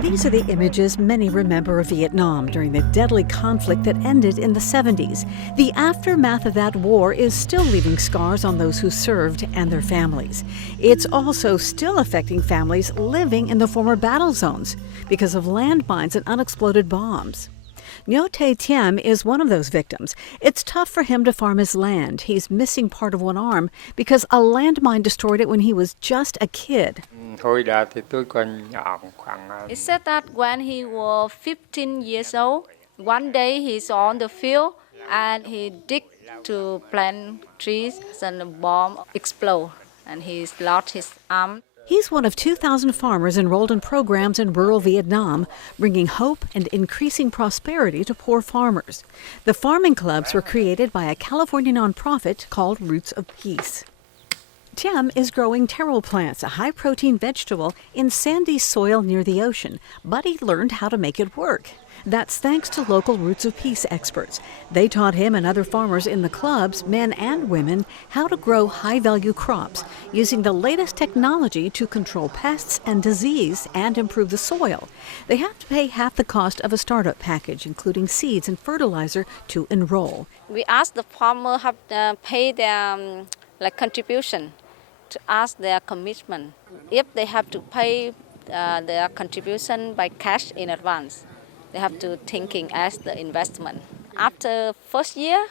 These are the images many remember of Vietnam during the deadly conflict that ended in the 70s. The aftermath of that war is still leaving scars on those who served and their families. It's also still affecting families living in the former battle zones because of landmines and unexploded bombs. Ngo Tay Tiem is one of those victims. It's tough for him to farm his land. He's missing part of one arm because a landmine destroyed it when he was just a kid. He said that when he was 15 years old, one day he's on the field and he dig to plant trees and the bomb explode and he lost his arm. He's one of 2,000 farmers enrolled in programs in rural Vietnam, bringing hope and increasing prosperity to poor farmers. The farming clubs were created by a California nonprofit called Roots of Peace. Tiem is growing taro plants, a high-protein vegetable, in sandy soil near the ocean, but he learned how to make it work. That's thanks to local Roots of Peace experts. They taught him and other farmers in the clubs, men and women, how to grow high-value crops using the latest technology to control pests and disease and improve the soil. They have to pay half the cost of a startup package, including seeds and fertilizer, to enroll. We asked the farmer have to pay their contribution to ask their commitment. If they have to pay their contribution by cash in advance, they have to thinking as the investment. After first year,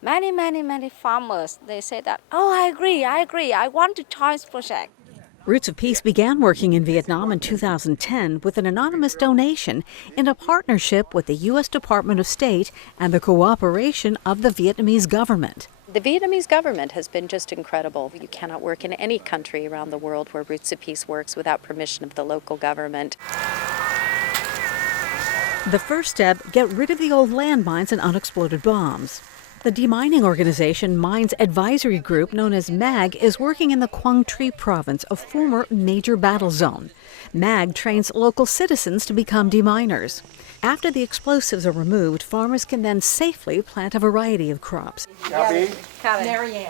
many farmers, they say that, oh, I agree, I want to join this project. Roots of Peace began working in Vietnam in 2010 with an anonymous donation in a partnership with the U.S. Department of State and the cooperation of the Vietnamese government. The Vietnamese government has been just incredible. You cannot work in any country around the world where Roots of Peace works without permission of the local government. The first step, get rid of the old landmines and unexploded bombs. The demining organization Mines Advisory Group, known as MAG, is working in the Quang Tri province, a former major battle zone. MAG trains local citizens to become deminers. After the explosives are removed, farmers can then safely plant a variety of crops. Marianne.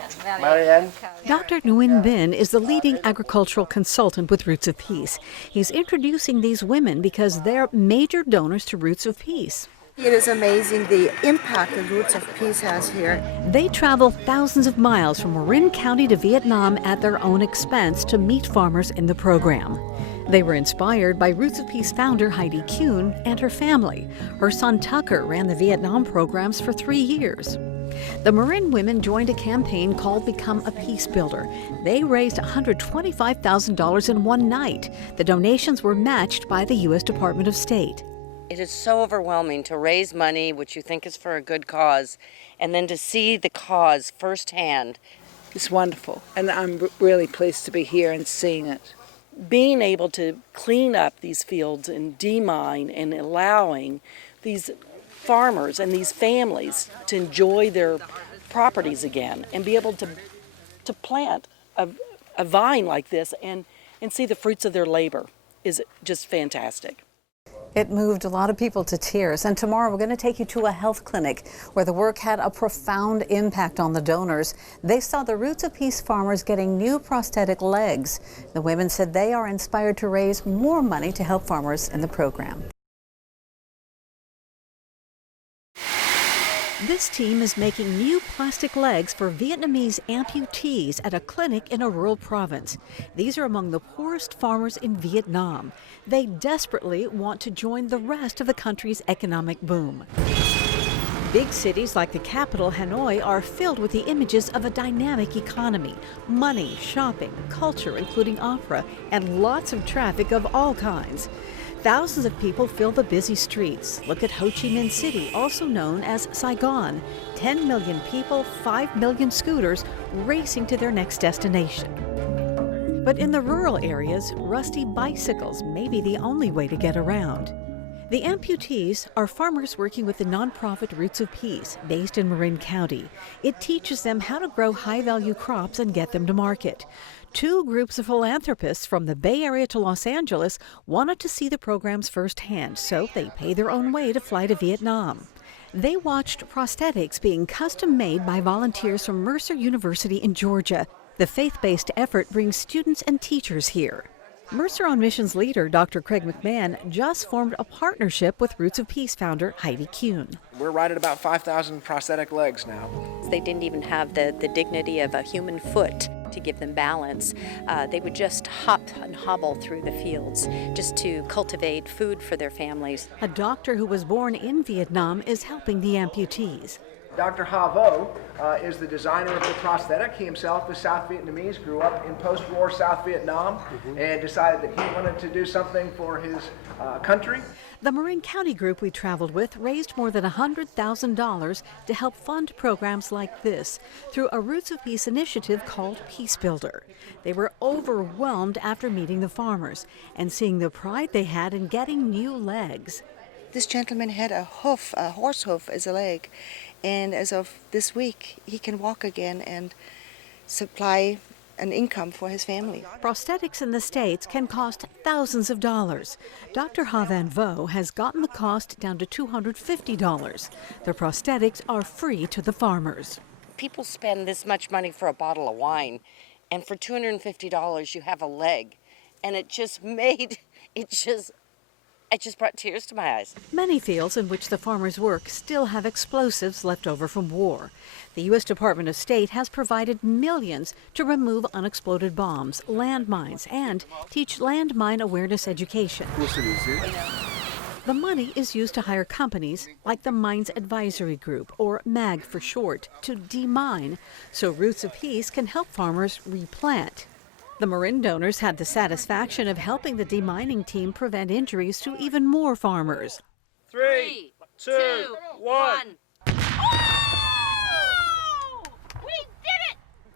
Dr. Nguyen Bin is the leading agricultural consultant with Roots of Peace. He's introducing these women because they're major donors to Roots of Peace. It is amazing the impact the Roots of Peace has here. They travel thousands of miles from Marin County to Vietnam at their own expense to meet farmers in the program. They were inspired by Roots of Peace founder Heidi Kuhn and her family. Her son Tucker ran the Vietnam programs for 3 years. The Marin women joined a campaign called Become a Peace Builder. They raised $125,000 in one night. The donations were matched by the U.S. Department of State. It is so overwhelming to raise money, which you think is for a good cause, and then to see the cause firsthand. It's wonderful, and I'm really pleased to be here and seeing it. Being able to clean up these fields and demine and allowing these farmers and these families to enjoy their properties again and be able to plant a vine like this and see the fruits of their labor is just fantastic. It moved a lot of people to tears, and tomorrow we're going to take you to a health clinic where the work had a profound impact on the donors. They saw the Roots of Peace farmers getting new prosthetic legs. The women said they are inspired to raise more money to help farmers in the program. This team is making new plastic legs for Vietnamese amputees at a clinic in a rural province. These are among the poorest farmers in Vietnam. They desperately want to join the rest of the country's economic boom. Big cities like the capital, Hanoi, are filled with the images of a dynamic economy. Money, shopping, culture, including opera, and lots of traffic of all kinds. Thousands of people fill the busy streets. Look at Ho Chi Minh City, also known as Saigon. 10 million people, 5 million scooters racing to their next destination. But in the rural areas, rusty bicycles may be the only way to get around. The amputees are farmers working with the nonprofit Roots of Peace, based in Marin County. It teaches them how to grow high-value crops and get them to market. 2 groups of philanthropists from the Bay Area to Los Angeles wanted to see the programs firsthand, so they pay their own way to fly to Vietnam. They watched prosthetics being custom-made by volunteers from Mercer University in Georgia. The faith-based effort brings students and teachers here. Mercer on Mission's leader, Dr. Craig McMahon, just formed a partnership with Roots of Peace founder Heidi Kuhn. We're right at about 5,000 prosthetic legs now. They didn't even have the dignity of a human foot to give them balance. They would just hop and hobble through the fields just to cultivate food for their families. A doctor who was born in Vietnam is helping the amputees. Dr. Ha Vo is the designer of the prosthetic. He himself is South Vietnamese, grew up in post-war South Vietnam, and decided that he wanted to do something for his country. The Marin County group we traveled with raised more than $100,000 to help fund programs like this through a Roots of Peace initiative called Peace Builder. They were overwhelmed after meeting the farmers and seeing the pride they had in getting new legs. This gentleman had a horse hoof as a leg, and as of this week, he can walk again and supply an income for his family. Prosthetics in the States can cost thousands of dollars. Dr. Ha Van Vo has gotten the cost down to $250. The prosthetics are free to the farmers. People spend this much money for a bottle of wine, and for $250 you have a leg, and it just brought tears to my eyes. Many fields in which the farmers work still have explosives left over from war. The U.S. Department of State has provided millions to remove unexploded bombs, landmines, and teach landmine awareness education. The money is used to hire companies like the Mines Advisory Group, or MAG for short, to demine, so Roots of Peace can help farmers replant. The Marin donors had the satisfaction of helping the demining team prevent injuries to even more farmers. 3, 2, 1.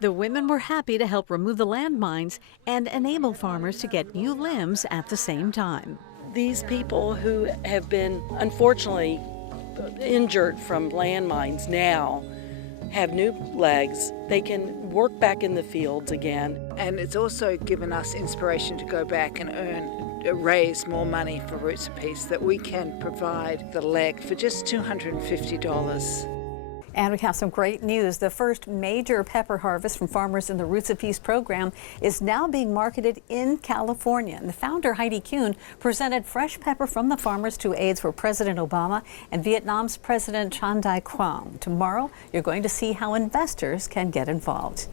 The women were happy to help remove the landmines and enable farmers to get new limbs at the same time. These people who have been unfortunately injured from landmines now have new legs. They can work back in the fields again. And it's also given us inspiration to go back and raise more money for Roots of Peace, that we can provide the leg for just $250. And we have some great news. The first major pepper harvest from farmers in the Roots of Peace program is now being marketed in California. And the founder, Heidi Kuhn, presented fresh pepper from the farmers to aides for President Obama and Vietnam's President Tran Dai Quang. Tomorrow, you're going to see how investors can get involved.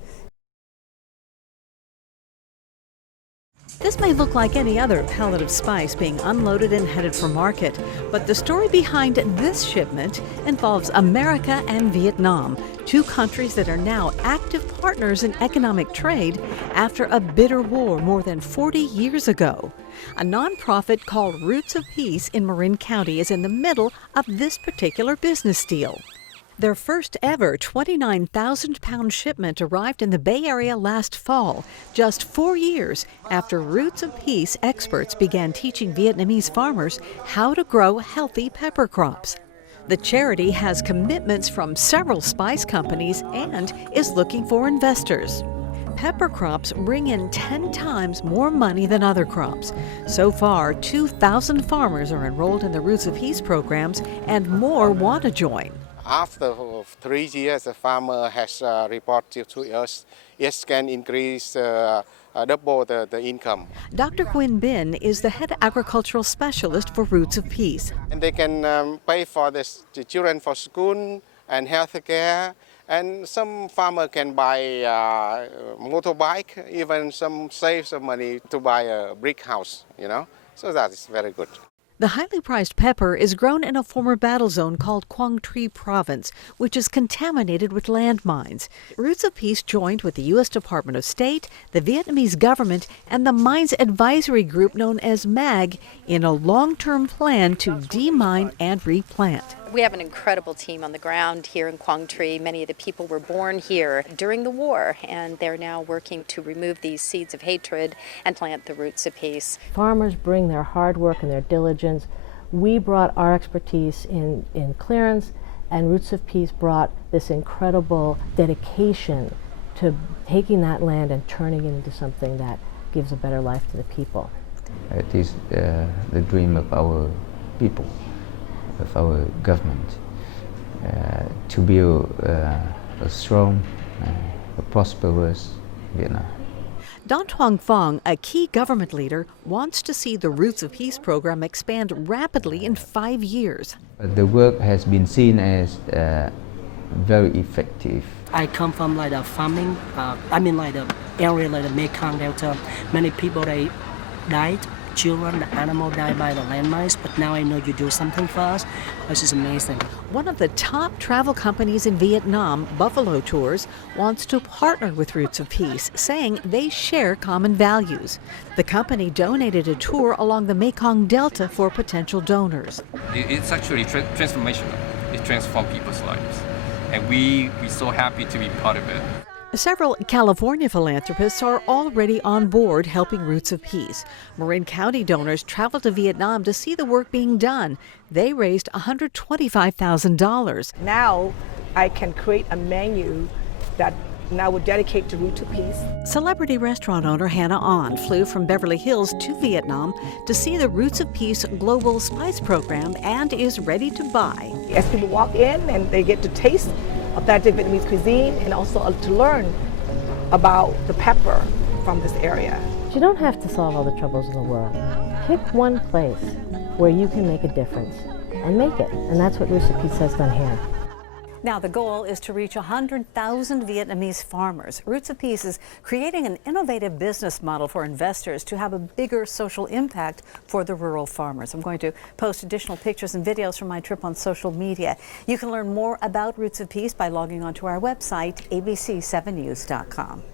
This may look like any other pallet of spice being unloaded and headed for market, but the story behind this shipment involves America and Vietnam, two countries that are now active partners in economic trade after a bitter war more than 40 years ago. A nonprofit called Roots of Peace in Marin County is in the middle of this particular business deal. Their first ever 29,000-pound shipment arrived in the Bay Area last fall, just 4 years after Roots of Peace experts began teaching Vietnamese farmers how to grow healthy pepper crops. The charity has commitments from several spice companies and is looking for investors. Pepper crops bring in 10 times more money than other crops. So far, 2,000 farmers are enrolled in the Roots of Peace programs, and more want to join. After 3 years, the farmer has reported to us it can increase double the income. Dr. Nguyen Bin is the head agricultural specialist for Roots of Peace. And they can pay for the children for school and health care. And some farmer can buy a motorbike, even some save some money to buy a brick house, So that is very good. The highly prized pepper is grown in a former battle zone called Quang Tri Province, which is contaminated with landmines. Roots of Peace joined with the U.S. Department of State, the Vietnamese government, and the Mines Advisory Group known as MAG in a long-term plan to demine and replant. We have an incredible team on the ground here in Quang Tri. Many of the people were born here during the war, and they're now working to remove these seeds of hatred and plant the Roots of Peace. Farmers bring their hard work and their diligence. We brought our expertise in clearance, and Roots of Peace brought this incredible dedication to taking that land and turning it into something that gives a better life to the people. It is the dream of our people, of our government, to build a strong, a prosperous Vietnam. Don Tuong Fong, a key government leader, wants to see the Roots of Peace program expand rapidly in 5 years. The work has been seen as very effective. I come from like the farming, like the area like the Mekong Delta. Many people they died, children, the animal died by the landmines. But now I know you do something for us, which is amazing. One of the top travel companies in Vietnam, Buffalo Tours, wants to partner with Roots of Peace, saying they share common values. The company donated a tour along the Mekong Delta for potential donors. It's actually transformational. It transforms people's lives. And we're so happy to be part of it. Several California philanthropists are already on board helping Roots of Peace. Marin County donors traveled to Vietnam to see the work being done. They raised $125,000. Now I can create a menu that now would dedicate to Roots of Peace. Celebrity restaurant owner Hannah On flew from Beverly Hills to Vietnam to see the Roots of Peace Global Spice Program and is ready to buy. As people walk in and they get to taste authentic Vietnamese cuisine and also to learn about the pepper from this area. You don't have to solve all the troubles in the world. Pick one place where you can make a difference and make it. And that's what Roots of Peace has done here. Now, the goal is to reach 100,000 Vietnamese farmers. Roots of Peace is creating an innovative business model for investors to have a bigger social impact for the rural farmers. I'm going to post additional pictures and videos from my trip on social media. You can learn more about Roots of Peace by logging onto our website, abc7news.com.